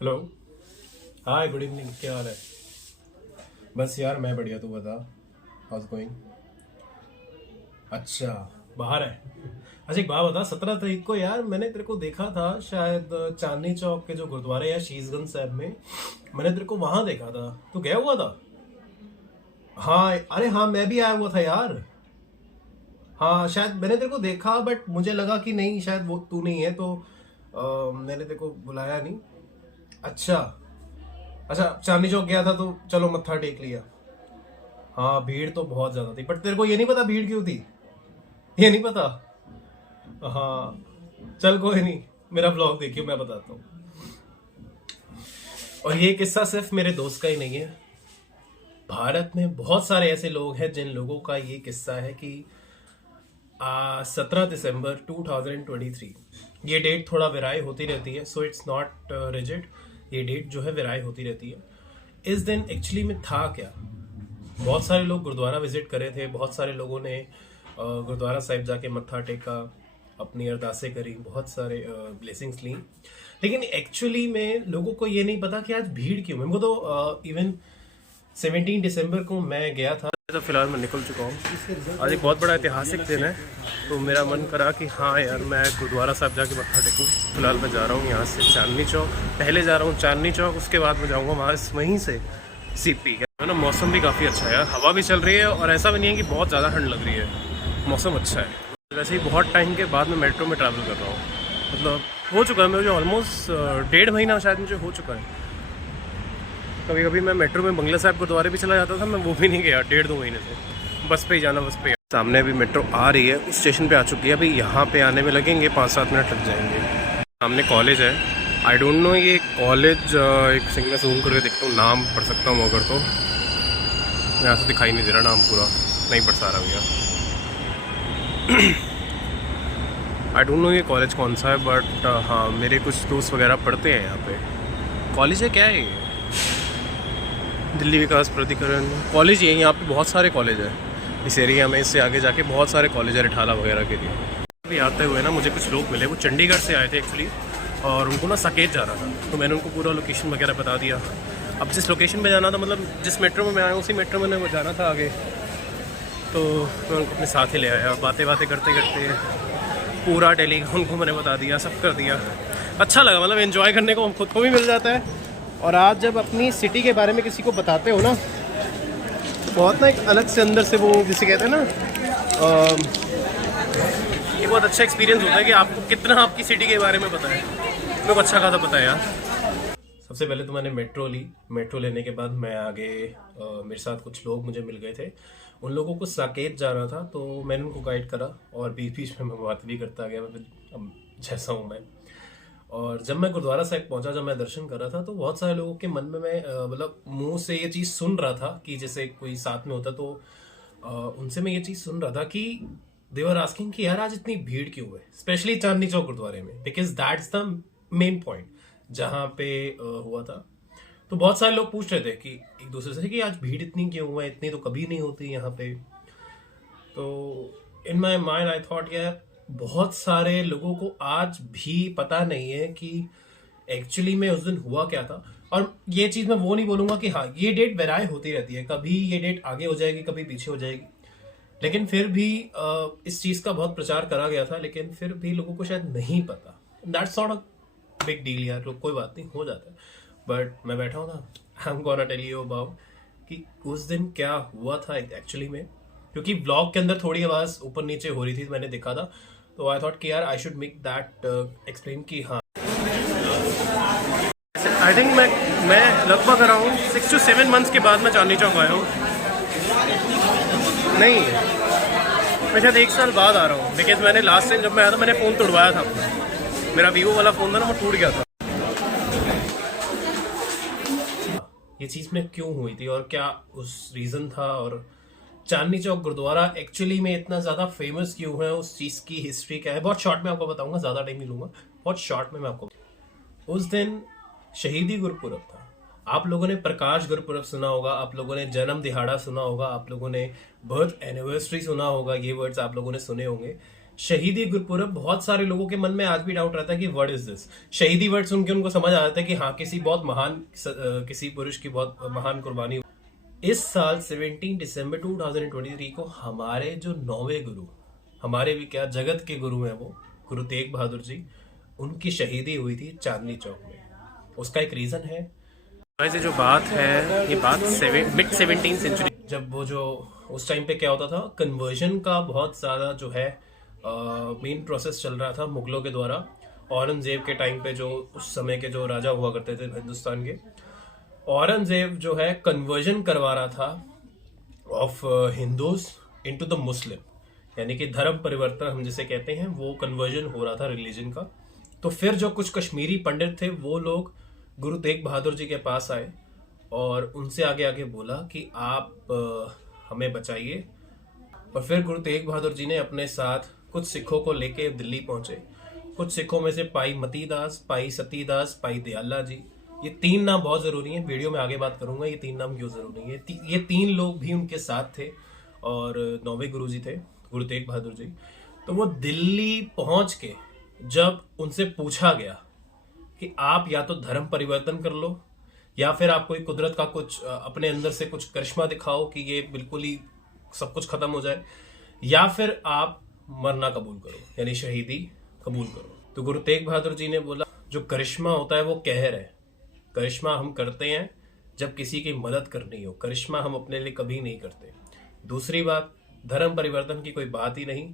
Hello. हाय, good evening. क्या हाल है? बस यार मैं बढ़िया, तू बता। House going? अच्छा, बाहर है। अच्छा, एक बात बता, 17 तारीख को यार मैंने तेरे को देखा था शायद चांदनी चौक के जो गुरुद्वारे है शीशगंज साहब में। मैंने तेरे को वहां देखा था। तू गया हुआ था? हाँ, अरे हाँ, मैं भी आया हुआ था यार। हाँ, शायद मैंने तेरे को देखा बट मुझे लगा कि नहीं, शायद वो तू नहीं है तो मैंने तेरे को बुलाया नहीं। अच्छा। अच्छा, चांदनी चौक गया था तो चलो मत्था टेक लिया। हाँ, भीड़ तो बहुत ज्यादा थी, बट तेरे को ये नहीं पता भीड़ क्यों थी? ये नहीं पता? हाँ। चल कोई नहीं, मेरा ब्लॉग देखियो, मैं बताता हूँ। और ये किस्सा सिर्फ मेरे दोस्त का ही नहीं है। भारत में बहुत सारे ऐसे लोग हैं जिन लोगों का ये किस्सा है कि 17 दिसंबर 2023, ये डेट थोड़ा वेराई होती रहती है, सो इट्स नॉट रिजिड। ये डेट जो है वेराई होती रहती है। इस दिन एक्चुअली में था क्या? बहुत सारे लोग गुरुद्वारा विजिट करे थे, बहुत सारे लोगों ने गुरुद्वारा साहिब जाके मत्था टेका, अपनी अरदासें करी, बहुत सारे ब्लेसिंग्स ली। लेकिन एक्चुअली में लोगों को ये नहीं पता कि आज भीड़ क्यों है। मेरे को तो इवन 17 दिसंबर को मैं गया था, तो फिलहाल मैं निकल चुका हूँ। आज एक बहुत बड़ा ऐतिहासिक दिन है, तो मेरा मन करा कि हाँ यार मैं गुरुद्वारा साहब जाके मत्था टेकूँ। फिलहाल मैं जा रहा हूँ यहाँ से चांदनी चौक। पहले जा रहा हूँ चांदनी चौक, उसके बाद मैं जाऊँगा वहाँ वहीं से सीपी है ना। मौसम भी काफ़ी अच्छा है यार, हवा भी चल रही है और ऐसा भी नहीं है कि बहुत ज़्यादा ठंड लग रही है। मौसम अच्छा है। वैसे ही बहुत टाइम के बाद मैं मेट्रो में ट्रैवल कर रहा हूँ। मतलब हो चुका है मुझे ऑलमोस्ट 1.5 महीना शायद मुझे हो चुका है। कभी कभी मैं मेट्रो में बंगला साहब गुरुद्वारे भी चला जाता था, मैं वो भी नहीं गया 1.5-2 महीने से। बस पे ही जाना, बस पे। सामने अभी मेट्रो आ रही है, स्टेशन पे आ चुकी है। अभी यहाँ पे आने में लगेंगे 5-7 मिनट लग जाएंगे। सामने कॉलेज है। आई डोंट नो ये कॉलेज, एक सेकंड में जूम करके देखता हूँ, नाम पढ़ सकता हूँ अगर तो। यहाँ से दिखाई नहीं दे रहा नाम पूरा, नहीं पढ़ सा रहा भैया। आई डोंट नो ये कॉलेज कौन सा है, बट हाँ मेरे कुछ दोस्त वगैरह पढ़ते हैं यहाँ पे। कॉलेज है क्या है ये? दिल्ली विकास प्राधिकरण कॉलेज ही है। यहाँ पे बहुत सारे कॉलेज है इस एरिया में। इससे आगे जाके बहुत सारे कॉलेज है रिठाला वगैरह के लिए। अभी आते हुए ना मुझे कुछ लोग मिले, वो चंडीगढ़ से आए थे एक्चुअली, और उनको ना साकेत जाना था, तो मैंने उनको पूरा लोकेशन वगैरह बता दिया। अब जिस लोकेशन पे जाना था, मतलब जिस मेट्रो में मैं आया उसी मेट्रो में वो जाना था आगे, तो मैं उनको अपने साथ ही ले आया। बातें बातें करते करते पूरा दिल्ली का उनको मैंने बता दिया, सब कर दिया। अच्छा लगा, मतलब एंजॉय करने को खुद को भी मिल जाता है। और आज जब अपनी सिटी के बारे में किसी को बताते हो ना, बहुत ना एक अलग से अंदर से वो जिसे कहते हैं ना, ये बहुत अच्छा एक्सपीरियंस होता है कि आपको कितना आपकी सिटी के बारे में पता है। मेरे को अच्छा खासा पता है यार। सबसे पहले तो मैंने मेट्रो ली। मेट्रो लेने के बाद मैं आगे मेरे साथ कुछ लोग मुझे मिल गए थे। उन लोगों को साकेत जाना था, तो मैंने उनको गाइड करा और बीच बीच में मैं बात भी करता गया। अब जैसा हूँ मैं। और जब मैं गुरुद्वारा साहिब पहुंचा, जब मैं दर्शन कर रहा था, तो बहुत सारे लोगों के मन में मैं मतलब मुंह से ये चीज़ सुन रहा था कि जैसे कोई साथ में होता तो उनसे मैं ये चीज़ सुन रहा था कि देवर आस्किंग कि यार आज इतनी भीड़ क्यों है, स्पेशली चांदनी चौक गुरुद्वारे में, because that's the main point जहाँ पे हुआ था। तो बहुत सारे लोग पूछ रहे थे कि एक दूसरे से कि आज भीड़ इतनी क्यों है, इतनी तो कभी नहीं होती यहाँ पे। तो इन माई माइंड आई थॉट यार बहुत सारे लोगों को आज भी पता नहीं है कि एक्चुअली में उस दिन हुआ क्या था। और ये चीज मैं वो नहीं बोलूंगा कि हाँ ये डेट वेराई होती रहती है, कभी ये डेट आगे हो जाएगी, कभी पीछे हो जाएगी। लेकिन फिर भी इस चीज का बहुत प्रचार करा गया था, लेकिन फिर भी लोगों को शायद नहीं पता। That's not a big deal यार, लोग कोई बात नहीं, हो जाता है। बट मैं बैठा हूँ ना, I am gonna tell you about कि उस दिन क्या हुआ था एक्चुअली में। क्योंकि ब्लॉग के अंदर थोड़ी आवाज ऊपर नीचे हो रही थी, मैंने देखा था, तो आई थॉट कि यार I should make that explain कि हाँ। आई थिंक मैं लगभग अराउंड 6 to 7 मंथ्स के बाद मैं चांदनी चौक आया हूँ। नहीं, मैं शायद 1 साल बाद आ रहा हूँ, बिकॉज मैंने लास्ट टाइम जब मैं आया था मैंने फ़ोन तोड़वाया था। मेरा वीवो वाला फ़ोन था ना, वो टूट गया था। ये चीज़ में क्यों हुई थी और क्या उस रीज़न था, और चांदनी चौक गुरुद्वारा एक्चुअली में इतना ज़्यादा फेमस क्यों है, उस चीज़ की हिस्ट्री क्या है, बहुत शॉर्ट में आपको बताऊंगा, ज़्यादा टाइम नहीं लूंगा, बहुत शॉर्ट में मैं आपको। उस दिन शहीदी गुरुपुरब था। आप लोगों ने प्रकाश गुरुपुरब सुना होगा, आप लोगों ने जन्म दिहाड़ा सुना होगा, आप लोगों ने बर्थ एनिवर्सरी सुना होगा, ये वर्ड्स आप लोगों ने सुने होंगे। शहीदी गुरपुरब बहुत सारे लोगों के मन में आज भी डाउट रहता है कि व्हाट इज दिस। शहीदी वर्ड सुन के उनको समझ आ जाता है कि हाँ किसी बहुत महान किसी पुरुष की बहुत महान कुर्बानी। इस साल 17 दिसंबर 2023 को हमारे जो 9वें गुरु, हमारे भी क्या जगत के गुरु हैं वो गुरु तेग बहादुर जी, उनकी शहीदी हुई थी चांदनी चौक में। उसका एक रीजन है। वैसे जो बात है ये बात मिड 17th सेंचुरी, जब वो जो उस टाइम पे क्या होता था, कन्वर्जन का बहुत ज़्यादा जो है मेन प्रोसेस चल रहा था मुगलों के द्वारा। औरंगजेब के टाइम पे जो उस समय के जो राजा हुआ करते थे हिंदुस्तान के, औरंगजेब जो है कन्वर्जन करवा रहा था of Hindus into the Muslim, यानी कि धर्म परिवर्तन हम जिसे कहते हैं, वो कन्वर्जन हो रहा था रिलीजन का। तो फिर जो कुछ कश्मीरी पंडित थे वो लोग गुरु तेग बहादुर जी के पास आए और उनसे आगे आगे बोला कि आप हमें बचाइए। और फिर गुरु तेग बहादुर जी ने अपने साथ कुछ सिखों को लेके दिल्ली पहुंचे। कुछ सिखों में से पाई मतीदास, पाई सतीदास, पाई दयाला जी, ये 3 नाम बहुत जरूरी हैं, वीडियो में आगे बात करूंगा ये 3 नाम क्यों जरूरी है। ये 3 लोग भी उनके साथ थे और 9वें गुरु जी थे गुरु तेग बहादुर जी। तो वो दिल्ली पहुंच के जब उनसे पूछा गया कि आप या तो धर्म परिवर्तन कर लो या फिर आप कोई कुदरत का कुछ अपने अंदर से कुछ करिश्मा दिखाओ कि ये बिल्कुल ही सब कुछ खत्म हो जाए, या फिर आप मरना कबूल करो, यानी शहीदी कबूल करो। तो गुरु तेग बहादुर जी ने बोला जो करिश्मा होता है वो कहर है। करिश्मा हम करते हैं जब किसी की मदद करनी हो, करिश्मा हम अपने लिए कभी नहीं करते। दूसरी बात, धर्म परिवर्तन की कोई बात ही नहीं।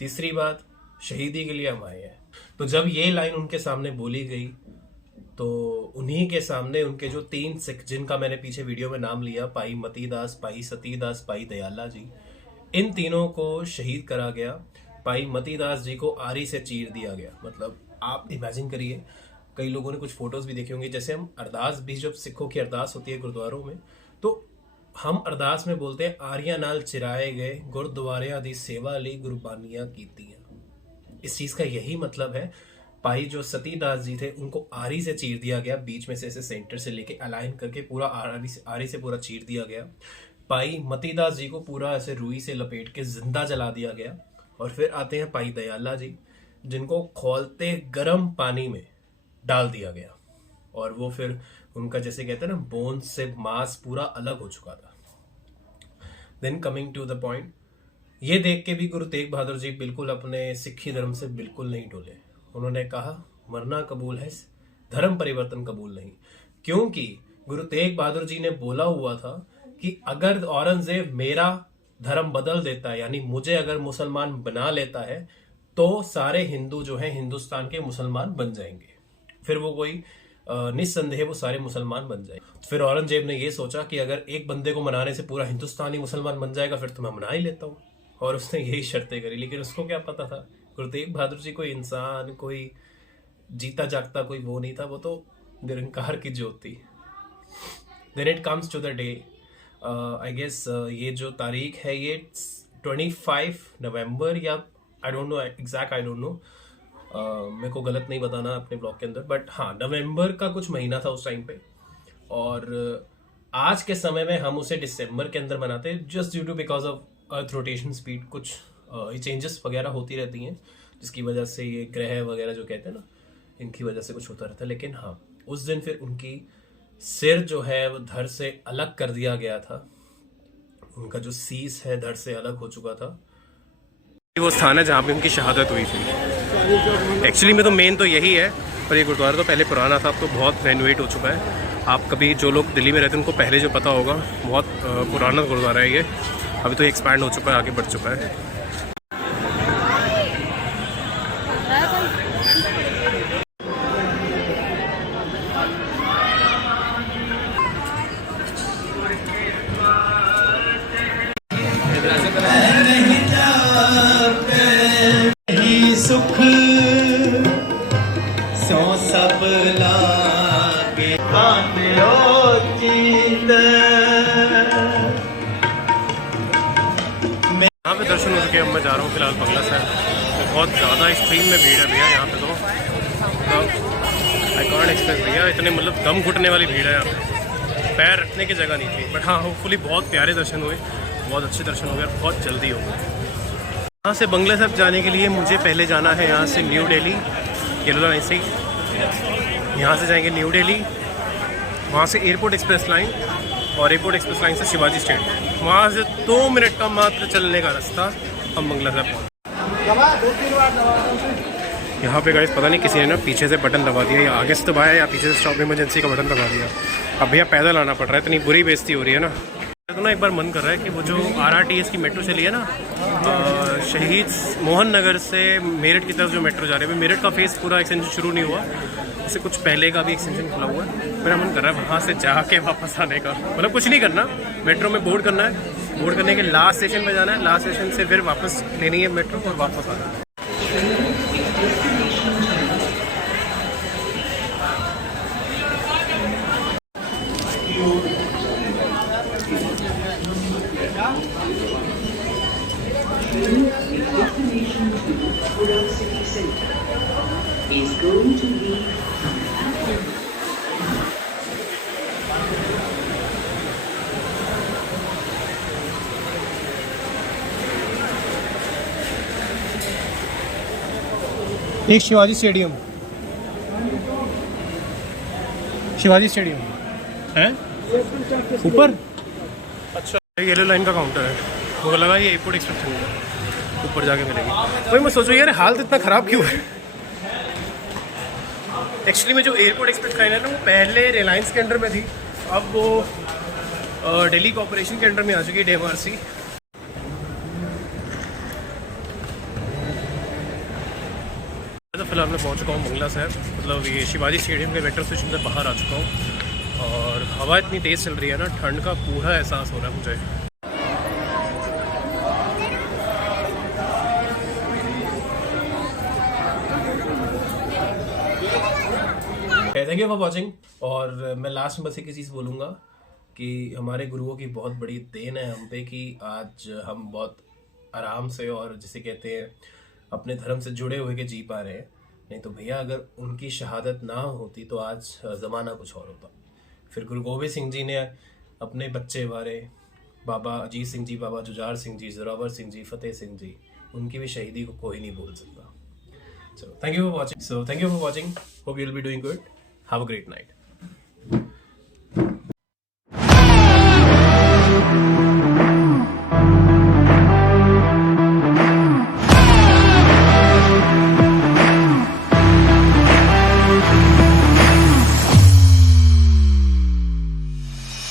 तीसरी बात, शहीदी के लिए हम आए हैं। तो जब ये लाइन उनके सामने बोली गई तो उन्हीं के सामने उनके जो 3 सिख, जिनका मैंने पीछे वीडियो में नाम लिया, पाई मतीदास, पाई सतीदास, पाई दयाला जी, इन तीनों को शहीद करा गया। पाई मतीदास जी को आरी से चीर दिया गया। मतलब आप इमेजिन करिए, कई लोगों ने कुछ फोटोज भी देखे होंगे, जैसे हम अरदास भी, जब सिखों की अरदास होती है गुरुद्वारों में, तो हम अरदास में बोलते हैं आर्या नाल चिराए गए गुरुद्वारे आदि सेवा ली गुरबानियां कीतियां। इस चीज का यही मतलब है। पाई जो सतीदास जी थे उनको आरी से चीर दिया गया, बीच में से ऐसे सेंटर से लेके अलाइन करके पूरा आरी से पूरा चीर दिया गया। पाई मतीदास जी को पूरा ऐसे रुई से लपेट के जिंदा जला दिया गया। और फिर आते हैं पाई दयाला जी, जिनको खौलते गर्म पानी में डाल दिया गया और वो फिर उनका जैसे कहते हैं ना, बोन से मांस पूरा अलग हो चुका था। Then coming to the point, ये देख के भी गुरु तेग बहादुर जी बिल्कुल अपने सिखी धर्म से बिल्कुल नहीं डोले। उन्होंने कहा मरना कबूल है, धर्म परिवर्तन कबूल नहीं। क्योंकि गुरु तेग बहादुर जी ने बोला हुआ था कि अगर औरंगजेब मेरा धर्म बदल देता है, यानी मुझे अगर मुसलमान बना लेता है, तो सारे हिंदू जो है हिंदुस्तान के मुसलमान बन जाएंगे। फिर वो कोई निस्संदेह वो सारे मुसलमान बन जाए। फिर औरंगजेब ने ये सोचा कि अगर एक बंदे को मनाने से पूरा हिंदुस्तान ही मुसलमान बन जाएगा, फिर तो मैं मना ही लेता हूँ। और उसने यही शर्तें करी। लेकिन उसको क्या पता था, गुरु तेग बहादुर जी कोई इंसान, कोई जीता जागता कोई वो नहीं था, वो तो निरंकार की ज्योत थी। Then it comes to the day, I guess ये जो तारीख है ये 25 नवंबर या I don't know exact, I don't know, मेरे को गलत नहीं बताना अपने ब्लॉग के अंदर, बट हाँ नवंबर का कुछ महीना था उस टाइम पे। और आज के समय में हम उसे दिसंबर के अंदर मनाते हैं, just due to because of earth rotation speed, कुछ चेंजेस वगैरह होती रहती हैं जिसकी वजह से ये ग्रह वगैरह जो कहते हैं ना, इनकी वजह से कुछ होता रहता है। लेकिन हाँ, उस दिन फिर उनकी सिर जो है वो धड़ से अलग कर दिया गया था। उनका जो सीस है धड़ से अलग हो चुका था। वो स्थान है जहाँ पे उनकी शहादत हुई थी। एक्चुअली में तो मेन तो यही है, पर ये गुरुद्वारा तो पहले पुराना था, अब तो बहुत रेनोवेट हो चुका है। आप कभी जो लोग दिल्ली में रहते हैं उनको पहले जो पता होगा, बहुत पुराना गुरुद्वारा है ये। अभी तो एक्सपैंड हो चुका है, आगे बढ़ चुका है। सुख सो सब लागे बांधो चीत। यहाँ पे दर्शन हो चुके, अब मैं जा रहा हूँ फिलहाल बंगला साहब। बहुत ज़्यादा एक्सट्रीम में भीड़ है भैया यहाँ पे, तो आई कॉन्ट एक्सप्रेस भैया, इतने मतलब दम घुटने वाली भीड़ है यहाँ पे, पैर रखने की जगह नहीं थी। बट हाँ, होपफुली बहुत प्यारे दर्शन हुए, बहुत अच्छे दर्शन हो गए, बहुत जल्दी हो गए। यहाँ से बंगला साहब जाने के लिए मुझे पहले जाना है यहाँ से न्यू दिल्ली, येलो लाइन से। यहाँ से जाएंगे न्यू दिल्ली, वहाँ से एयरपोर्ट एक्सप्रेस लाइन और एयरपोर्ट एक्सप्रेस लाइन से शिवाजी स्टेडियम। वहाँ से 2 मिनट का मात्र चलने का रास्ता, हम बंगला साहब पहुँच। यहाँ पे गाइस पता नहीं किसी ने ना पीछे से बटन दबा दिया, या आगे से दबाया या पीछे से स्टॉप इमरजेंसी का बटन दबा दिया। अब भैया पैदल आना पड़ रहा है, इतनी बुरी बेइज्जती हो रही है ना। तो ना एक बार मन कर रहा है कि वो जो RRTS की मेट्रो चली है ना, शहीद मोहन नगर से मेरठ की तरफ जो मेट्रो जा रही है, मेरठ का फेस पूरा एक्सटेंशन शुरू नहीं हुआ, इससे कुछ पहले का भी एक्सटेंशन खुला हुआ है। मेरा मन कर रहा है वहाँ से जाके वापस आने का। मतलब कुछ नहीं करना, मेट्रो में बोर्ड करना है, बोर्ड करने के लास्ट स्टेशन पे जाना है, लास्ट स्टेशन से फिर वापस लेनी है मेट्रो और वापस आना है। Is going to be एक शिवाजी स्टेडियम, शिवाजी स्टेडियम है ऊपर। अच्छा, येलो लाइन का काउंटर है, मुझे लगा ये एयरपोर्ट एक्सप्रेस है, ऊपर जाके मिलेगी। वही मैं सोच रही यार हालत इतना ख़राब क्यों है। एक्चुअली में जो एयरपोर्ट एक्सप्रेस लाइन है ना, वो पहले रिलायंस के अंडर में थी, अब वो दिल्ली कॉर्पोरेशन के अंडर में आ चुकी है, DMRC। तो फिलहाल मैं पहुंच चुका हूँ बंगला साहब, मतलब ये शिवाजी स्टेडियम के मेट्रो स्टेशन से बाहर आ चुका हूँ, और हवा इतनी तेज़ चल रही है ना, ठंड का पूरा एहसास हो रहा है मुझे। Thank you for watching. और मैं लास्ट में बस एक चीज़ बोलूँगा कि हमारे गुरुओं की बहुत बड़ी देन है हम पे कि आज हम बहुत आराम से और जिसे कहते हैं अपने धर्म से जुड़े हुए के जी पा रहे हैं। नहीं तो भैया अगर उनकी शहादत ना होती तो आज ज़माना कुछ और होता। फिर गुरु गोबिंद सिंह जी ने अपने बच्चे वारे बाबा अजीत सिंह जी, बाबा जुझार सिंह जी, जोरावर सिंह जी, फतेह सिंह जी, उनकी भी शहीदी को कोई नहीं भूल सकता। So thank you for watching. Hope you will be doing good. Have a great night.